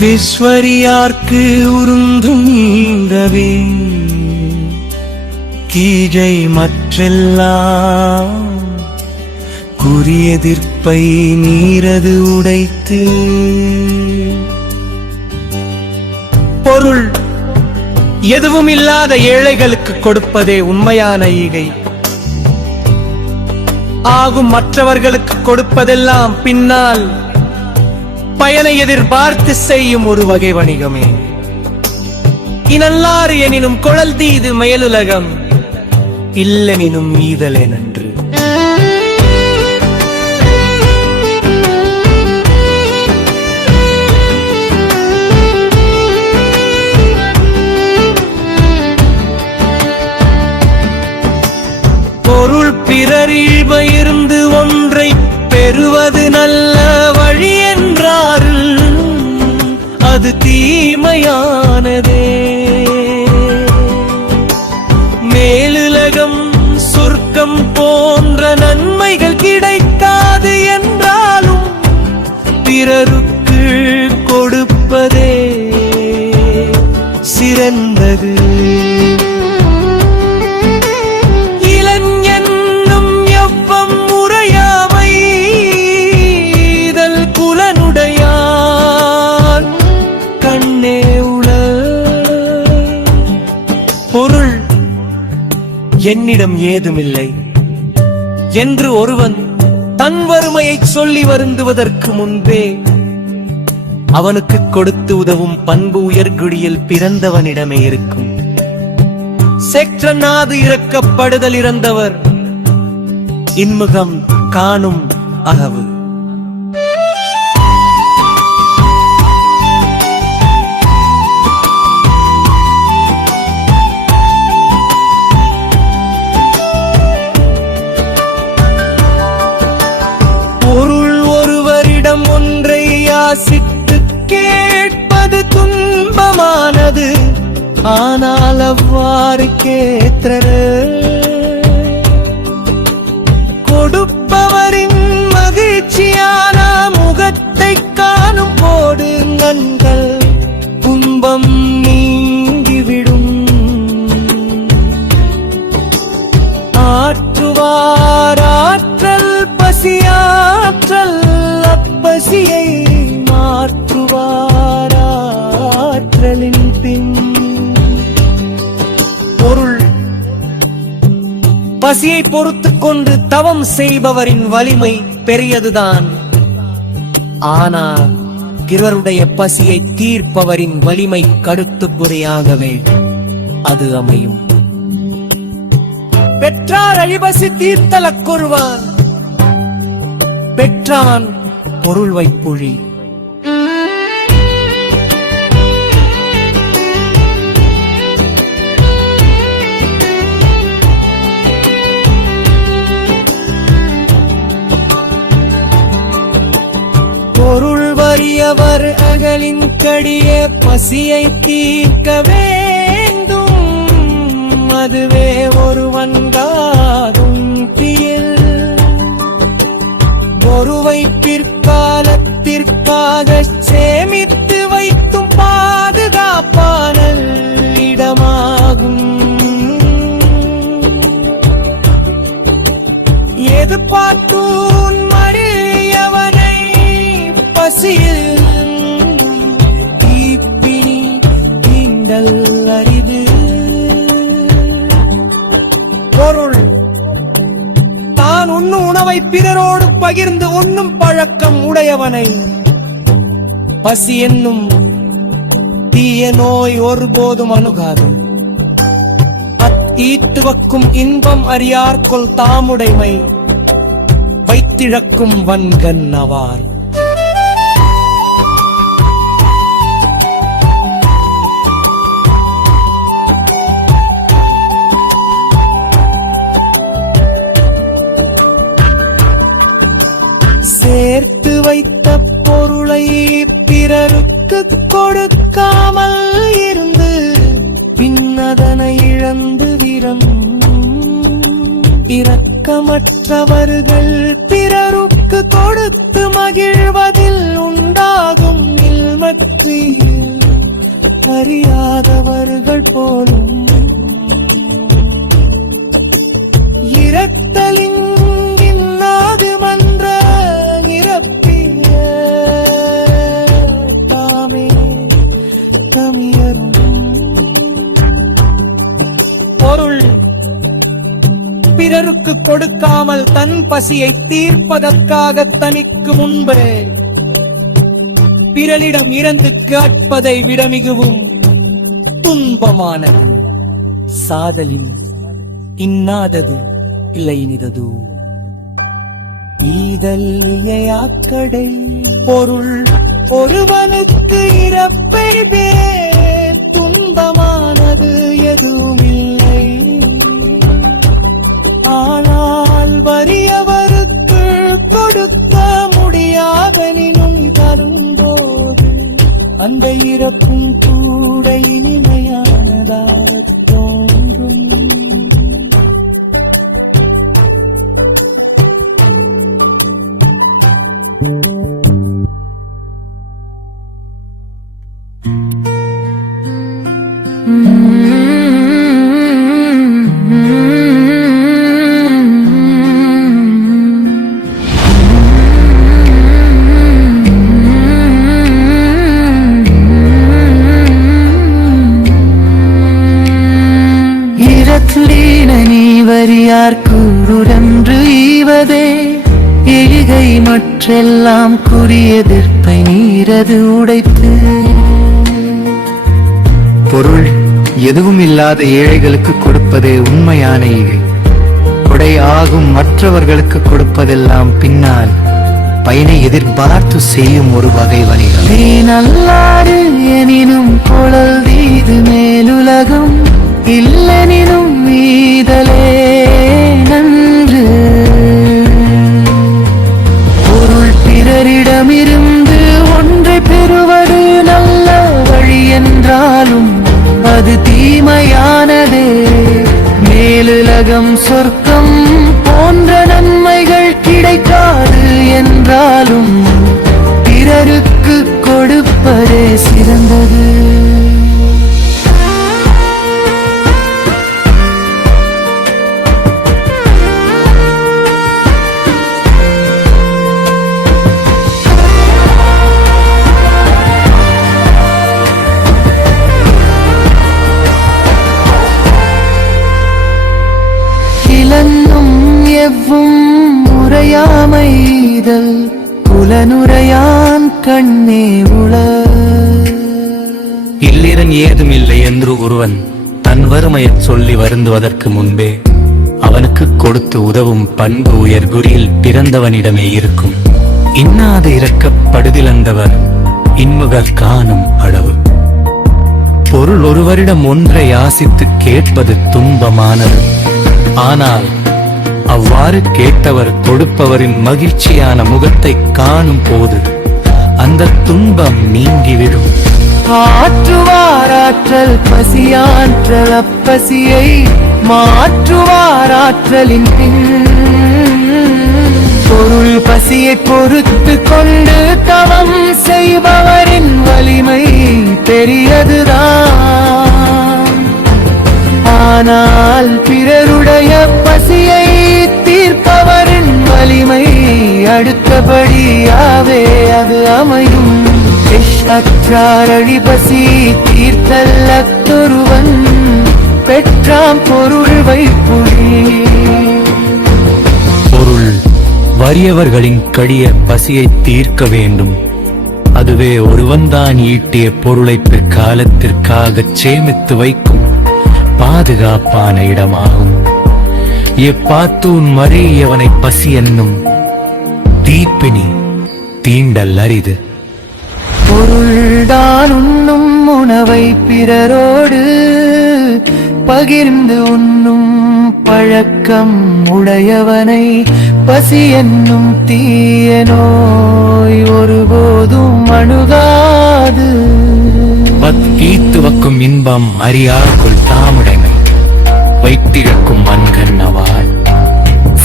விஸ்வரியார்க்கு உருந்துண்டவே கீழை மற்றெல்லாம் குறியெதிர்ப்பை நீரது உடைத்து பொருள் எதுவும் இல்லாத ஏழைகளுக்கு கொடுப்பதே உண்மையான ஈகை ஆகும். மற்றவர்களுக்கு கொடுப்பதெல்லாம் பின்னால் பயனை எதிர்பார்த்து செய்யும் ஒரு வகை வணிகமே. இனல்லாறு எனினும் குழல் தீது மேலுலகம் இல்லெனினும் ஈதலே நன்று. பொருள் பிறரில் பயிர்ந்து ஒன்றை பெறுவது நல்ல வழி என்றார்கள் அது தீமையானதே. மேலுலகம் சொர்க்கம் போன்ற நன்மைகள் கிடைக்காது என்றாலும் பிறருக்கு கொடுப்பதே சிறந்தது. பொருள் என்னிடம் ஏதுமில்லை என்று ஒருவன் தன் வறுமையை சொல்லி வருந்துவதற்கு முன்பே அவனுக்கு கொடுத்து உதவும் பண்பு உயர்குடியில் பிறந்தவனிடமே இருக்கும். செற்றநாது இறக்கப்படுதல் இறந்தவர் இன்முகம் காணும் அகவு. ஒன்றை யாசித்து கேட்பது துன்பமானது, ஆனால் அவ்வாறு கேட்டது கொடுப்பவரின் மகிழ்ச்சியான முகத்தை காணும் போது நன்கள் துன்பம் நீங்கிவிடும். ஆற்றுவார் ஆற்றல் பசியாற்றல் பசியை மாற்றுவாராற்றலின் பின். பொருள் பசியை பொறுத்துக் கொண்டு தவம் செய்பவரின் வலிமை பெரியதுதான். ஆனால் பிறருடைய பசியை தீர்ப்பவரின் வலிமை கடுத்துப்புறையாகவே அது அமையும். பெற்றார் அழிபசி தீர்த்தலக் கூறுவான், பெற்றான் பொருள் வைப்புழி. பொருள் வறியவர் அகலின் கடியே பசியை தீர்க்க வேண்டும், அதுவே ஒருவன் காதும் பியில். பொருவை பிற்காலத்திற்காக சேமித்து வைத்தும் பாதுகாப்பான இடமாகும். எது பார்த்தூன் மறியவனை பசியில் தீப்பி தீண்டல் அரிது. பொருள் தான் உண்ணும் உணவை பிறரோடு பகிர்ந்து உண்ணும் பழக்கம் உடையவனை பசி என்னும் தீய நோய் ஒருபோதும் அணுகாது. ஈட்டுவக்கும் இன்பம் அறியார்கொள் தாமுடைமை வைத்திழக்கும் வன்கண் அவார். சேர்த்து வைத்த பொருளை பிறருக்கு கொடுக்காமல் இருந்து பின்னதனை இழந்து விரம். இரக்கமற்றவர்கள் பிறருக்கு பிறருக்கு கொடுத்து மகிழ்வதில் உண்டாகும் இல்மற்றி அறியாதவர்கள் போலும் இரத்தலின் இன்னாது மன்ற நிரப்பிய தாமே தமியரும் பொருள் பிறருக்கு கொடுக்காமல் தன் பசியை தீர்ப்பதற்காக தனிக்கு முன்பே பிறரிடம் இறந்து கேட்பதை விட மிகவும் துன்பமானது. சாதலின் இன்னாதது இல்லைனிதது ஈதல் இயையாக்கடை பொருள் ஒருவனுக்கு இறப்பெய்தே துன்பமானது எதுவுமில்லை. ஆனால் வறியவருக்கு கொடுக்க முடியாதெனினும் தரும்போது அந்த இறப்பும் கூட இனிமையானதாக தோன்றும். கூறுரன்று ஈவதே எழிகை மற்றெல்லாம் குறி எதிர்ப்பை நீரது உடைத்து. பொருள் எதுவும் இல்லாத ஏழைகளுக்கு கொடுப்பதே உண்மையான ஈகை. கொடை ஆகும் மற்றவர்களுக்கு கொடுப்பதெல்லாம் பின்னால் பயனை எதிர்பார்த்து செய்யும் ஒரு வகை வணிகம். நீ நல்லாறு எனினும் குழல் தீது மேலுலகம் இல்லெனினும் மீதலே நன்று. பொருள் பிறரிடமிருந்து ஒன்றை பெறுவது நல்ல வழி என்றாலும் அது தீமையானதே. மேலுலகம் சொர்க்கம் போன்ற நன்மைகள் கிடைக்காது என்றாலும் பிறருக்கு கொடுப்பதே சிறந்தது. எவ்வும் முறையாமைதல் புலனுரையான் கண்ணே உள. இல்லிரன் ஏதும் இல்லை என்று ஒருவன் தன் வறுமையைச் சொல்லி வருந்துவதற்கு முன்பே அவனுக்கு கொடுத்து உதவும் பண்பு உயர் குரியில் பிறந்தவனிடமே இருக்கும். இன்னாது இறக்கப்படுதிலந்தவர் இன்முகர் காணும் அளவு. பொருள் ஒருவரிடம் ஒன்றை யாசித்து கேட்பது துன்பமானது. ஆனால் அவ்வாறு கேட்டவர் கொடுப்பவரின் மகிழ்ச்சியான முகத்தை காணும் போது அந்த துன்பம் நீங்கிவிடும். ஆற்றுவாராற்றல் பசியாற்றல் அப்பசியை மாற்றுவாராற்றலின் பின். பொருள் பசியை பொறுத்து கொண்டு தவம் செய்பவரின் வலிமை பெரியதுதான். ஆனால் பிறருடைய பசியை தீர்ப்பவரின் வலிமை அடுத்தபடியாவே அது அமையும். அற்றாரழி பசி தீர்த்தல்ல தொருவன் பெற்றாம் பொருள் வைப்புழி. பொருள் வறியவர்களின் கடிய பசியை தீர்க்க வேண்டும். அதுவே ஒருவன்தான் ஈட்டிய பொருளை பிற்காலத்திற்காக சேமித்து வைக்கும் பாதுகாப்பான இடமாகும். எப்பாத்தூன் மறையவனை பசி என்னும் தீப்பினி தீண்டல் அரிது. பொருள்தான் உண்ணும் உணவை பிறரோடு பகிர்ந்து உண்ணும் பழக்கம் உடையவனை பசி என்னும் தீய நோய் ஒருபோதும் அணுகாது. தீத்துவக்கும் இன்பம் அறியாக்குள் தாமுடைமை வைத்திருக்கும் மண்கண்ணவாள்.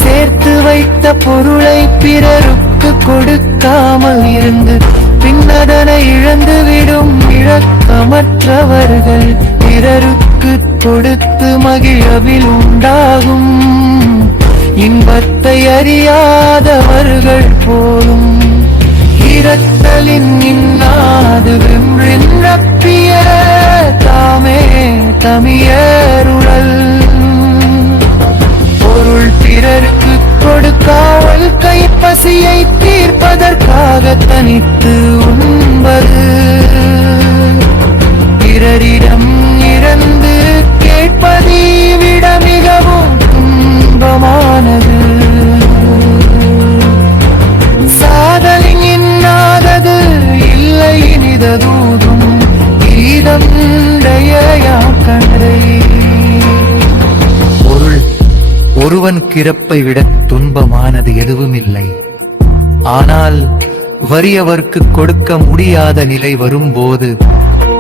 சேர்த்து வைத்த பொருளை பிறருக்கு பிறருக்கு கொடுக்காமல் இருந்து பின்னதனை இழந்துவிடும் இரக்கமற்றவர்கள் பிறருக்கு கொடுத்து மகிழவில் உண்டாகும் இன்பத்தை அறியாதவர்கள் போலும் இரத்தலின் இன்னாது வென்றின் ரப்பிய தாமே தமியருளல் பொருள் பிறருக்கு கொடுக்காமல் கைப்பசியை தீர்ப்பதற்காக தனித்து உண்பது பிறரிடம் இறந்து கேட்பதை விட மிகவும் துன்பமானது சாதலின் இன்னாதது இல்லை இனிததூதும் ஈதந்தைய கண்டை பொருள் ஒருவன் கிறப்பை விட துன்பமானது எதுவுமில்லை. ஆனால் வறியவர்க்கு கொடுக்க முடியாத நிலை வரும்போது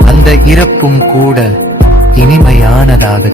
அந்த இறப்பும் கூட இனிமையானதாக